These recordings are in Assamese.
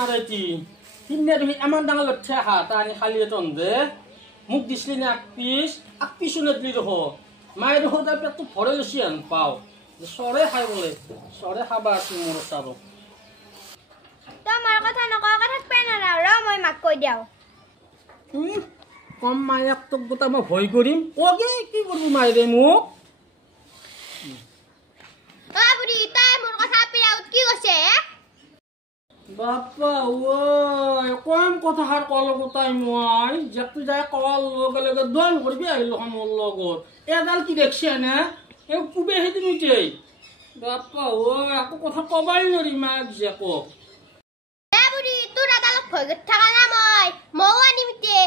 নারাইতি তিননে তুমি এমন ডাঙর লঠে হাত আনি খালিয়ে তন্দে মুখ দিছলি না এক পিস নেদলি রহ মায়ের রহ তার পেট তো ভরে লসি আন পাও সরে খাই বলে সরে খাবা আছে মোর চাব তোমার কথা নকওয়াকে থাকবে না র মই মাক কই দিও কম মায়াক তো গোটা মই ভয় করিম ওগে কি করব মাইরে মুখ বুড়ি তাই মোর কথা পিরাউত কি কইছে বাপ্পা ওই কম কথা হার কল গোটাই মই যেতু যায় কল লগে লগে দল করবি আইলো মোর লগত এডাল কি দেখছি না এ কুবে হেদি মিটেই বাপ্পা ওই আকো কথা কবাই নরি মাক যেকো বুড়ি তোর আদালত ভয় থাকা না মই মও আনিমিতে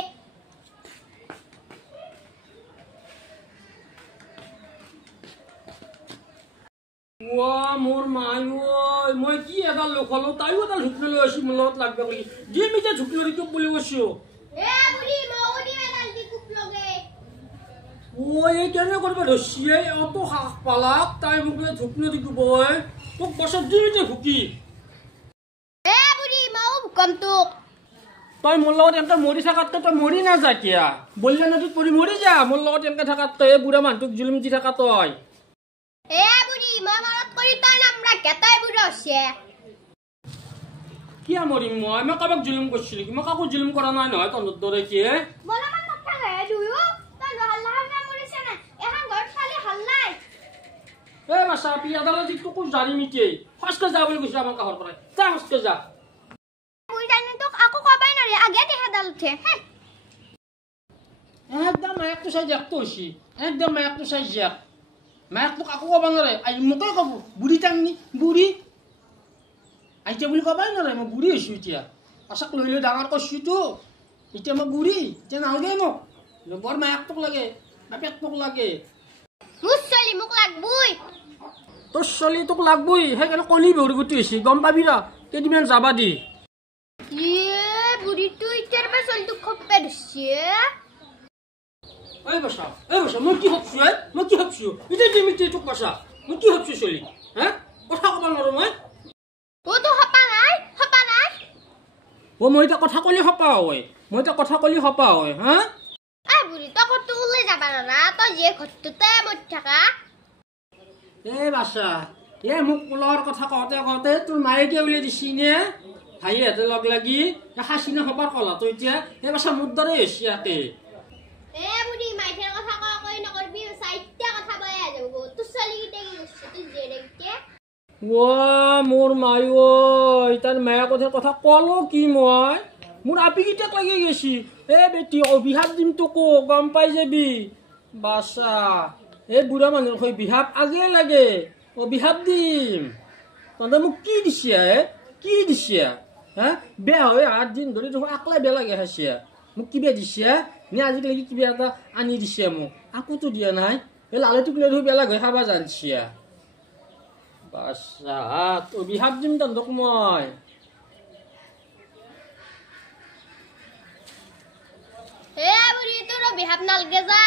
ওয়া মোর মাই ওই মই কি এডাল লখলো তাইও এডাল ঝুকলে আসি মলত লাগবে কি যে মিতে ঝুকলে রিকো বলে বসিও বুড়ি মও নি মেদাল দি কুপ লগে ওই কেনে করবে রসিয়ে অত হাক পালাক তাই মুখে ঝুকলে দিকু বয় তো বছর দিতে ঝুকি বুড়ি মও ভূকম্প তই মোর লগত এনকা মরি থাকাতকে তই মরি না যা কিয়া বললে নদীত পৰি মৰি যা মোর লগত এনকা থাকাতকে এই বুঢ়া মানুহটোক জুলুম দি থাকা তই বুড়ি মই মনত কৰি তই নাম ৰাখেতাই বুড়ো আছে কিয়া মৰিম মই কাবাক জুলুম কৰিছিলো কি মই কাকো জুলুম কৰা নাই নহয় তন্দৰ দৰে কি বলামান নথাকে দুয়ো তই হাল্লা হাল্লা মৰিছে না এখন ঘৰ খালি হাল্লাই বাছা পিয়াদালে দিকটো কো জানি মিটেই ফসকে যা বুলি কৈছিলো আমাৰ কাহৰ পৰাই যা ফসকে যা বুই জানি তোক আকো কবাই নৰে আগে দেখা দাল উঠে একদম মায়াকটো চাই যাকটো হৈছি একদম মায়াকটো চাই যাক মায়াকটো কাকো কবা নৰে আই মোকে কব বুঢ়ী টাংনি বুঢ়ী আইতা বুলি কবাই নৰে মই বুঢ়ী হৈছো এতিয়া পাছক লৈ লৈ ডাঙৰ কৰিছোতো এতিয়া মই বুঢ়ী এতিয়া নালাগে মোক বৰ মায়াকটোক লাগে বাপেকটোক লাগে মোৰ চলি মোক লাগবই তোৰ চলি তোক লাগবই সেইকাৰণে কলি বেউৰি গুটি হৈছে গম পাবি ৰ কেইদিনমান যাবা দি বুঢ়ী তুই ইটাৰ পৰা চলিটো খপ্পে ধৰছে এই বাছা মই কি ভাবছো মই কি ভাবছো এতিয়া দিমিতে তোক বাছা মই কি ভাবছো চলি হা কথা কব নোৱাৰো মই তো হপা নাই মই এটা কথা কলি হপা হয় মই এটা কথা কলি হপা হয় হা বুঢ়ী তই কত ওলাই যাবা না তই যে ঘৰটোতে বহি থাকা বাছা মোক কুলৰ কথা কওঁতে তোৰ মায়ে কি উলিয়াই দিছি নে ভাইহঁতে লগ লাগি সাঁচিনে হপাৰ কলা তই এতিয়া বাছা মোৰ দৰে হৈছে ইয়াতে বুঢ়ী মাইথেৰ কথা কৈ নকৰবি চাইটা কথা বয়া যাব তোৰ ছোৱালীকেইটা কি কৰিছে তোৰ জীয়েৰেকে মোৰ মাই ঐ তাৰ মায়ে কথা কলো কি মই মোৰ আপিকেইটাক লাগি গৈছি বেটি অভিশাপ দিম তোকো গম পাই যাবি বাছা বুঢ়া মানুহৰ হৈ বিহাপ আগে লাগে অভিশাপ দিম তহঁতে মোক কি দিছে হা বেয়া হৈ 8 দিন ধৰি দেখোন আকলাই বেয়া লাগে হাসিয়া মোক কিবা দিছে নে আজিকালি কিবা এটা আনি দিছে মোক আকোতো দিয়া নাই লালে টুকলে ধৰি বেয়া লাগে খাবা জানছিয়া বাছা অভিশাপ দিম তহঁতক মই বুঢ়ী তোৰ অভিশাপ নালগে যা